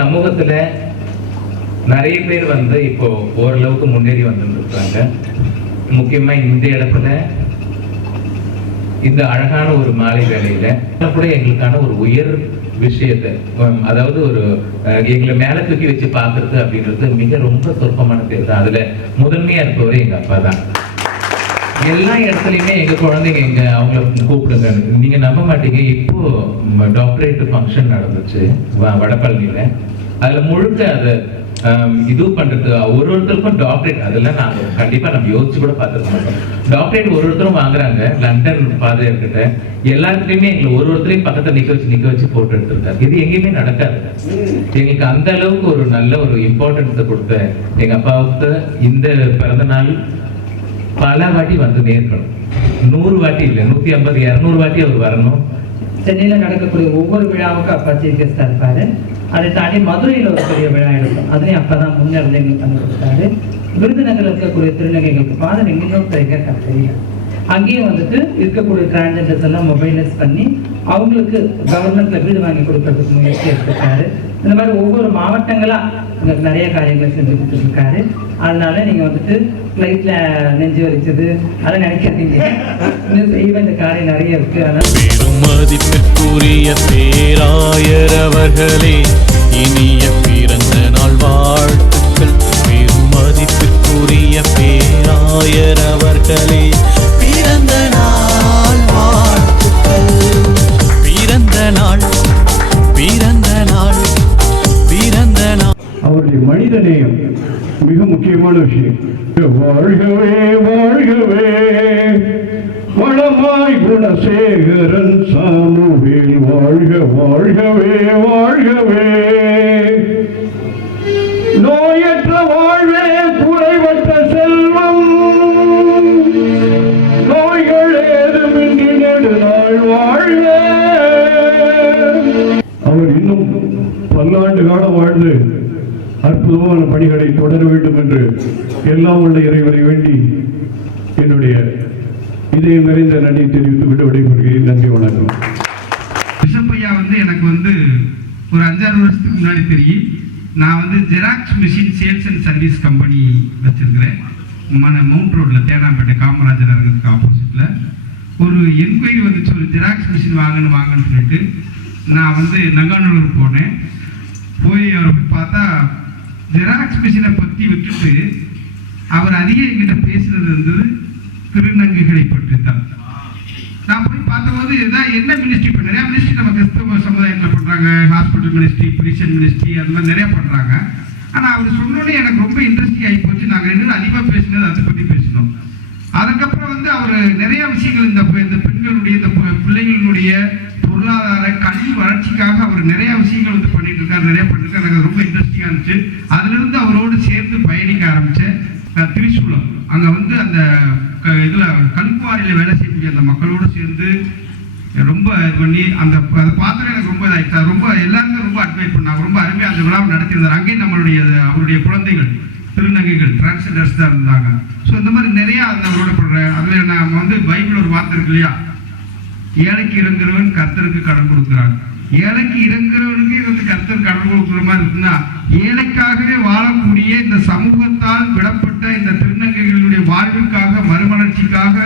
சமூகத்துல நிறைய பேர் வந்து இப்போ ஓரளவுக்கு முன்னேறி வந்துருக்காங்க. முக்கியமா இந்த இடத்துல இந்த அழகான ஒரு மாலை வேலையில கூட எங்களுக்கான ஒரு உயர் விஷயத்தை அதாவது ஒரு எங்களை மேல தூக்கி வச்சு பாக்குறது அப்படின்றது மிக ரொம்ப சொற்பமான பேர் தான். அதுல முதன்மையா இருப்பவர் எங்க அப்பா தான். எல்லா இடத்துலயுமே எங்க குழந்தைங்க எங்க அவங்கள கூப்பிடுங்க. நீங்க நம்ப மாட்டீங்க. இப்போ டாக்டரேட் ஃபங்க்ஷன் நடந்துச்சு வ- வடபழனியில. அதுல முழுக்க அதை இது பண்றது ஒரு ஒருத்தருக்கும் டாக்டரேட் அதெல்லாம் நாங்க கண்டிப்பா நம்ம யோசிச்சு கூட பார்த்துருக்க மாட்டோம். டாக்டரேட் ஒரு ஒருத்தரும் வாங்குறாங்க லண்டன் பாதையர்கிட்ட. எல்லாத்துலயுமே எங்களை ஒரு ஒருத்தரையும் பக்கத்துல நிக்க வச்சு நிக்க வச்சு போட்டோ எடுத்திருக்காரு இது எங்கேயுமே நடக்காது. எங்களுக்கு அந்த அளவுக்கு ஒரு நல்ல ஒரு இம்பார்ட்டன்ஸ் கொடுத்த எங்க அப்பாவுக்கு இந்த பிறந்த நாள் பல வாட்டி வந்து நேர்க்கணும் நூறு வாட்டி இல்லை நூத்தி ஐம்பது இரநூறு வாட்டி அவர் வரணும். சென்னையில நடக்கக்கூடிய ஒவ்வொரு விழாவுக்கும் அப்பா சீஃப் கெஸ்டா இருப்பாரு. அதை தாண்டி மதுரையில ஒரு பெரிய விழா எடுக்கும் அதுலயும் அப்பதான் முன்னிருந்து எங்களுக்கு பண்ணி கொடுத்தாரு. விருதுநகர் இருக்கக்கூடிய திருநங்கைகளுக்கு ஃபாதர் எங்கேயும் இருக்க தெரியல அங்கேயும் வந்துட்டு இருக்கக்கூடிய டிரான்ஜெண்டர்ஸ் எல்லாம் மொபைலைஸ் பண்ணி அவங்களுக்கு கவர்மெண்ட்ல வீடு வாங்கி கொடுக்கறதுக்கு முயற்சி எடுத்திருக்காரு. இந்த மாதிரி ஒவ்வொரு மாவட்டங்களா உங்களுக்கு நிறைய காரியங்களை செஞ்சு கொடுத்துருக்காரு. அதனால நீங்க வந்துட்டு ஃப்ளைட்ல நெஞ்சு வலிச்சது அதை நினைக்காதீங்க. இன்னும் செய்ய வேண்டிய காரியம் நிறைய இருக்கு. அதனால பெருமதிப்பிற்குரிய பேராயர் அவர்களே இனிய பிறந்த நாள் வாழ்த்துக்கள். பெருமதிப்பிற்குரிய பேராயர் அவர்களே. அதில் மனித நேயம். மிக முக்கியமான விஷயம். வாழ்கவே வாழ்கவே. வளமாய் குணசேகரன் சாமுவேல் வாழ்க வாழ்கவே வாழ்கவே. பணிகளை தொடர வேண்டும் என்று எல்லாம் உள்ள இறைவனை வேண்டி என்னுடைய இதயம் நிறைந்த நன்றி தெரிவித்து விட்டு விடைபெறுகிறேன். நன்றி வணக்கம். பிஷப் வந்து எனக்கு வந்து ஒரு அஞ்சாறு வருஷத்துக்கு முன்னாடி தெரியும். நான் வந்து xerox machine sales and service company வச்சிருக்கிறேன். மன மவுண்ட் ரோட்ல தேனாம்பேட்டை காமராஜர் அரங்கத்துக்கு ஆப்போசிட்ல ஒரு என்கொயரி வந்துச்சு ஒரு ஜெராக்ஸ் மிஷின் வாங்கணும் வாங்கன்னு சொல்லிட்டு. நான் வந்து நங்கானூர் போனேன். போய் அவரை போய் பார்த்தா ஜெராக்ஸ் மிஷினை பற்றி விட்டுட்டு அவர் அதிகம் என்கிட்ட பேசுறது வந்து திருநங்கைகளை பற்றி தான் நான் போய் பார்த்தபோது இதான் என்ன மினிஸ்ட்ரி இப்போ நிறையா மினிஸ்ட்ரி நம்ம கிறிஸ்தவ சமுதாயத்தில் பண்ணுறாங்க ஹாஸ்பிட்டல் மினிஸ்ட்ரி பிரிஷன் மினிஸ்ட்ரி அந்த மாதிரி நிறைய பண்ணுறாங்க ஆனால் அவர் சொன்னோடனே எனக்கு ரொம்ப இன்ட்ரெஸ்டிங் ஆகி போச்சு. நாங்கள் ரெண்டு பேரும் அதிகமாக பேசினது அதை பற்றி பேசினோம். அதுக்கப்புறம் வந்து அவர் நிறைய விஷயங்கள் இந்த இந்த பெண்களுடைய இந்த பு- பிள்ளைகளுடைய பொருளாதார கல்வி வளர்ச்சிக்காக அவர் நிறைய விஷயங்கள் வந்து பண்ணிட்டு இருக்காரு நிறைய பண்ணிருக்காரு. எனக்கு ரொம்ப திரிசூலம் அங்க வந்து அந்த க- இதுல கல்குவாரியில வேலை செய்யக்கூடிய அந்த மக்களோடு சேர்ந்து ரொம்ப இது பண்ணி அந்த அதை பார்த்துட்டு எனக்கு ரொம்ப இதாயிடுச்சு ரொம்ப எல்லாருமே ரொம்ப அட்வைஸ் பண்ணாங்க. ரொம்ப அருமையாக அந்த விழாவை நடத்தியிருந்தார். அங்கேயும் நம்மளுடைய அவருடைய குழந்தைகள் திருநங்கைகள் டிரான்ஸ்ஜெண்டர்ஸ் தான் இருந்தாங்க. ஸோ இந்த மாதிரி நிறையா அந்த அவரோட அதில் நான் வந்து பைபிள் ஒரு வார்த்தை இருக்கு இல்லையா? ஏழைக்கு இறங்குறவன் கர்த்தருக்கு கடன் கொடுக்குறாங்க ஏழைக்கு இறங்குறவனுக்கு வந்து கருத்தர் கடன் கொடுக்குற மாதிரி இருக்குன்னா ஏழைக்காகவே வாழக்கூடிய இந்த சமூகத்தால் விடப்பட்ட இந்த திருநங்கைகளுடைய வாழ்விற்காக மறுமலர்ச்சிக்காக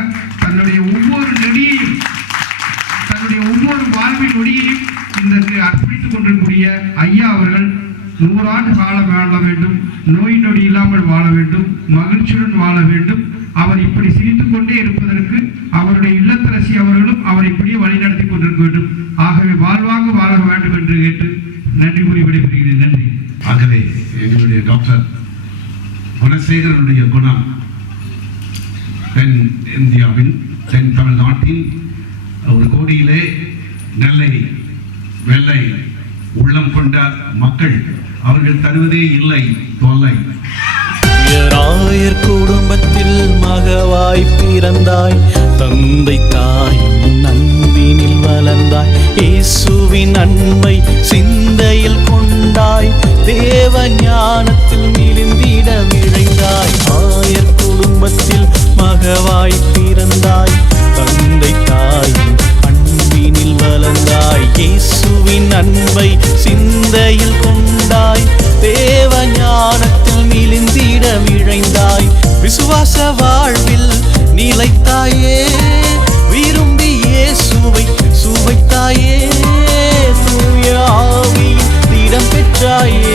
தன்னுடைய ஒவ்வொரு நொடியையும் தன்னுடைய ஒவ்வொரு வாழ்வின் நொடியையும் இதற்கு அர்ப்பணித்துக் கொண்டிருக்கூடிய ஐயா அவர்கள் நூறாண்டு வாழ வாழ வேண்டும் நோய் நொடி இல்லாமல் வாழ வேண்டும் மகிழ்ச்சியுடன் வாழ வேண்டும். அவர் இப்படி சிரித்துக் கொண்டே இருப்பதற்கு அவருடைய இல்லத்தரசி அவர்களும் அவர் இப்படியே வழிநடத்தி கொண்டிருக்க வேண்டும் ஆகவே வாழ்வாங்க வாழ வேண்டும் என்று கேட்டு நன்றி நன்றி. ஆகவே எங்களுடைய டாக்டர் குணசேகரனுடைய குணம் தென் இந்தியாவின் தென் தமிழ்நாட்டின் ஒரு கோடியிலே நெல்லை வெள்ளை உள்ளம் கொண்ட மக்கள் அவர்கள் தருவதே இல்லை தொல்லை. குடும்பத்தில் மகவாய் பிறந்தாய் தந்தை தாய் அன்பினில் வளர்ந்தாய். இயேசுவின் அன்பை சிந்தையில் கொண்டாய் தேவ ஞானத்தில் மிளிந்திட விழைந்தாய் ஆயர் குடும்பத்தில் மகவாய் பிறந்தாய் தந்தை தாயின் அன்பினில் வளர்ந்தாய். இயேசுவின் அன்பை சிந்தையில் கொண்டாய் தேவ ஞானத்தில் தெளிந்திட விழைந்தாய். விசுவாச வாழ்வில் நிலைத்தாயே விரும்பி இயேசுவை சுவைத்தாயே தூய ஆவியின் இடம் பெற்றாயே.